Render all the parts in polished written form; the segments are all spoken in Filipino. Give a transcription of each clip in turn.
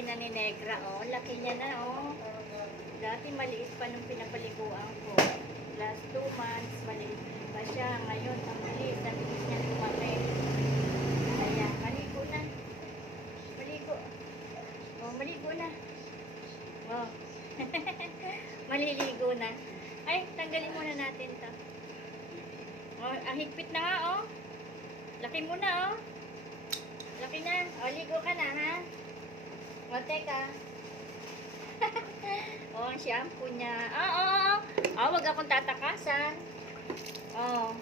laki na ni Negra, oh. Laki niya na, oh. Dati maliit pa nung pinapaliguan ko. Last 2 months, maliit pa siya. Ngayon, ang bilis niya lumaki. Ayan, maligo na. Maligo. Oh, maligo na. Oh. Maliligo na. Ay, tanggalin muna natin to. Oh, ang higpit na nga, oh. Laki mo na, oh. Laki na. O, ligo ka na, ha? O, teka. O, ang shampoo niya. O, wag akong tatakasan. O.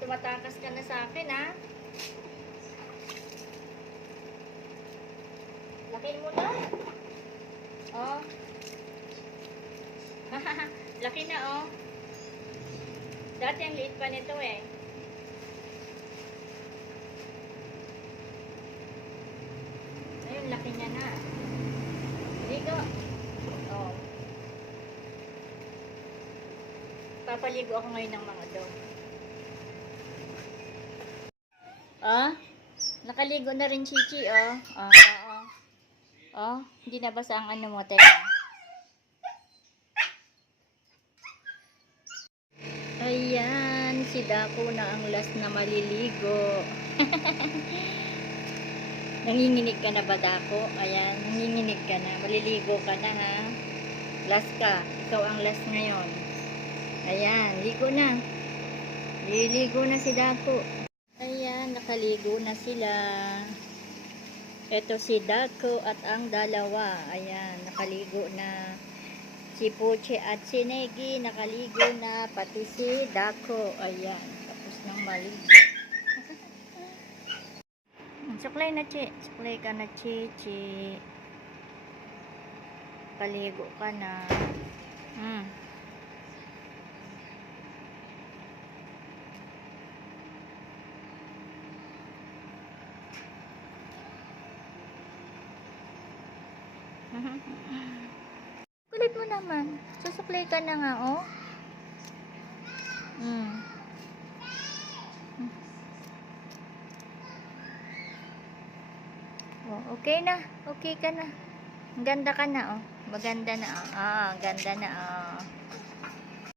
Tumatakas ka na sa akin, ha? Laki mo na. O. Laki na, oh. Dati ang liit pa nito, eh. Ayun, laki niya na. Ligo. Oh. Papaligo ako ngayon ng mga dog. Ah? Nakaligo na rin, Chichi, oh. Oh, hindi nabasa ang ano mo, teka. Ayan, si Dako na ang last na maliligo. Nanginginig ka na ba, Dako? Ayan, nanginginig ka na. Maliligo ka na, ha? Last ka. Ikaw ang last ngayon. Ayan, ligo na. Liligo na si Dako. Ayan, nakaligo na sila. Ito si Dako at ang dalawa. Ayan, nakaligo na. Si Puche at si Negi nakaligo na, pati si Dako. Ayan, tapos nang maligo. Suklay na, Chi. Suklay ka na, Chi. Kaligo ka na. Kulit mo naman. Susuklay ka na nga, oh. Oh, okay na. Okay ka na. Ganda ka na, oh. Maganda na, oh. Ganda na, oh.